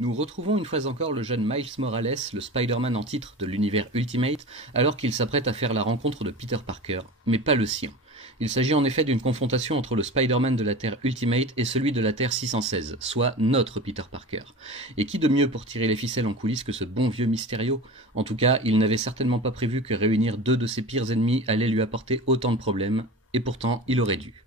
Nous retrouvons une fois encore le jeune Miles Morales, le Spider-Man en titre de l'univers Ultimate, alors qu'il s'apprête à faire la rencontre de Peter Parker, mais pas le sien. Il s'agit en effet d'une confrontation entre le Spider-Man de la Terre Ultimate et celui de la Terre 616, soit notre Peter Parker. Et qui de mieux pour tirer les ficelles en coulisses que ce bon vieux Mysterio? En tout cas, il n'avait certainement pas prévu que réunir deux de ses pires ennemis allait lui apporter autant de problèmes, et pourtant il aurait dû.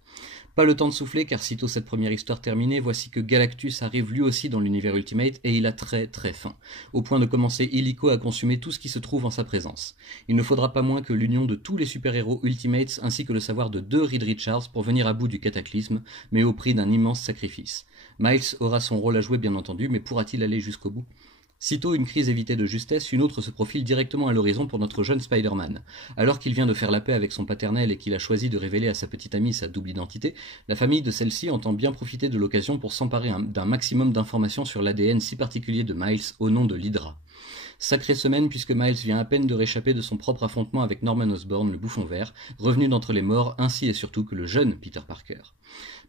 Pas le temps de souffler car sitôt cette première histoire terminée, voici que Galactus arrive lui aussi dans l'univers Ultimate et il a très très faim, au point de commencer illico à consommer tout ce qui se trouve en sa présence. Il ne faudra pas moins que l'union de tous les super-héros Ultimates ainsi que le savoir de deux Reed Richards pour venir à bout du cataclysme, mais au prix d'un immense sacrifice. Miles aura son rôle à jouer bien entendu, mais pourra-t-il aller jusqu'au bout ? Sitôt une crise évitée de justesse, une autre se profile directement à l'horizon pour notre jeune Spider-Man. Alors qu'il vient de faire la paix avec son paternel et qu'il a choisi de révéler à sa petite amie sa double identité, la famille de celle-ci entend bien profiter de l'occasion pour s'emparer d'un maximum d'informations sur l'ADN si particulier de Miles au nom de l'Hydra. Sacrée semaine puisque Miles vient à peine de réchapper de son propre affrontement avec Norman Osborn, le bouffon vert, revenu d'entre les morts, ainsi et surtout que le jeune Peter Parker.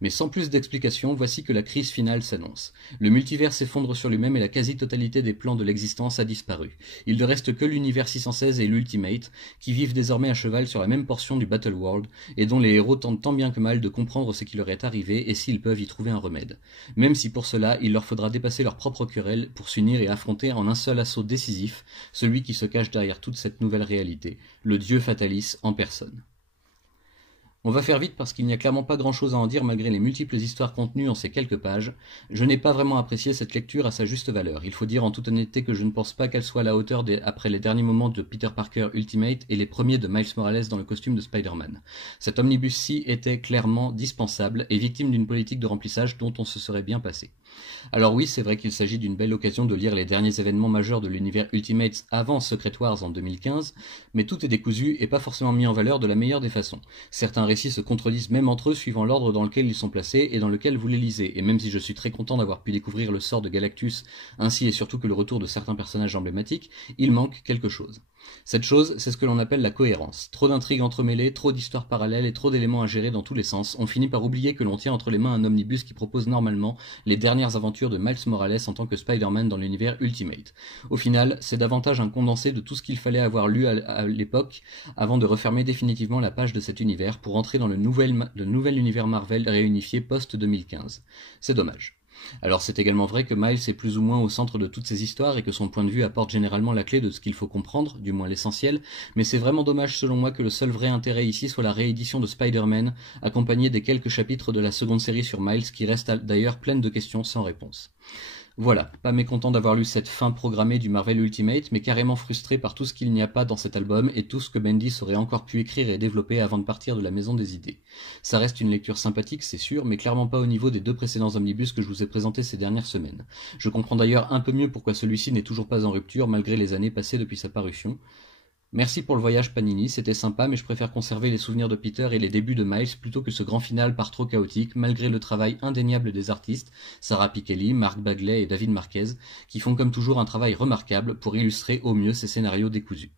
Mais sans plus d'explications, voici que la crise finale s'annonce. Le multivers s'effondre sur lui-même et la quasi-totalité des plans de l'existence a disparu. Il ne reste que l'univers 616 et l'Ultimate, qui vivent désormais à cheval sur la même portion du Battle World, et dont les héros tentent tant bien que mal de comprendre ce qui leur est arrivé et s'ils peuvent y trouver un remède. Même si pour cela, il leur faudra dépasser leurs propres querelles pour s'unir et affronter en un seul assaut décisif celui qui se cache derrière toute cette nouvelle réalité, le dieu Fatalis en personne. On va faire vite parce qu'il n'y a clairement pas grand-chose à en dire malgré les multiples histoires contenues en ces quelques pages. Je n'ai pas vraiment apprécié cette lecture à sa juste valeur. Il faut dire en toute honnêteté que je ne pense pas qu'elle soit à la hauteur après les derniers moments de Peter Parker Ultimate et les premiers de Miles Morales dans le costume de Spider-Man. Cet omnibus-ci était clairement dispensable et victime d'une politique de remplissage dont on se serait bien passé. Alors oui, c'est vrai qu'il s'agit d'une belle occasion de lire les derniers événements majeurs de l'univers Ultimate avant Secret Wars en 2015, mais tout est décousu et pas forcément mis en valeur de la meilleure des façons. Certains récits se contredisent même entre eux suivant l'ordre dans lequel ils sont placés et dans lequel vous les lisez, et même si je suis très content d'avoir pu découvrir le sort de Galactus, ainsi et surtout que le retour de certains personnages emblématiques, il manque quelque chose. Cette chose, c'est ce que l'on appelle la cohérence. Trop d'intrigues entremêlées, trop d'histoires parallèles et trop d'éléments à gérer dans tous les sens, on finit par oublier que l'on tient entre les mains un omnibus qui propose normalement les dernières aventures de Miles Morales en tant que Spider-Man dans l'univers Ultimate. Au final, c'est davantage un condensé de tout ce qu'il fallait avoir lu à l'époque avant de refermer définitivement la page de cet univers pour entrer dans le nouvel univers Marvel réunifié post-2015. C'est dommage. Alors c'est également vrai que Miles est plus ou moins au centre de toutes ces histoires et que son point de vue apporte généralement la clé de ce qu'il faut comprendre, du moins l'essentiel, mais c'est vraiment dommage selon moi que le seul vrai intérêt ici soit la réédition de Spider-Man, accompagnée des quelques chapitres de la seconde série sur Miles qui reste d'ailleurs pleine de questions sans réponse. Voilà, pas mécontent d'avoir lu cette fin programmée du Marvel Ultimate, mais carrément frustré par tout ce qu'il n'y a pas dans cet album et tout ce que Bendis aurait encore pu écrire et développer avant de partir de la maison des idées. Ça reste une lecture sympathique, c'est sûr, mais clairement pas au niveau des deux précédents omnibus que je vous ai présentés ces dernières semaines. Je comprends d'ailleurs un peu mieux pourquoi celui-ci n'est toujours pas en rupture malgré les années passées depuis sa parution. Merci pour le voyage Panini, c'était sympa mais je préfère conserver les souvenirs de Peter et les débuts de Miles plutôt que ce grand final par trop chaotique malgré le travail indéniable des artistes, Sarah Pichelli, Mark Bagley et David Marquez, qui font comme toujours un travail remarquable pour illustrer au mieux ces scénarios décousus.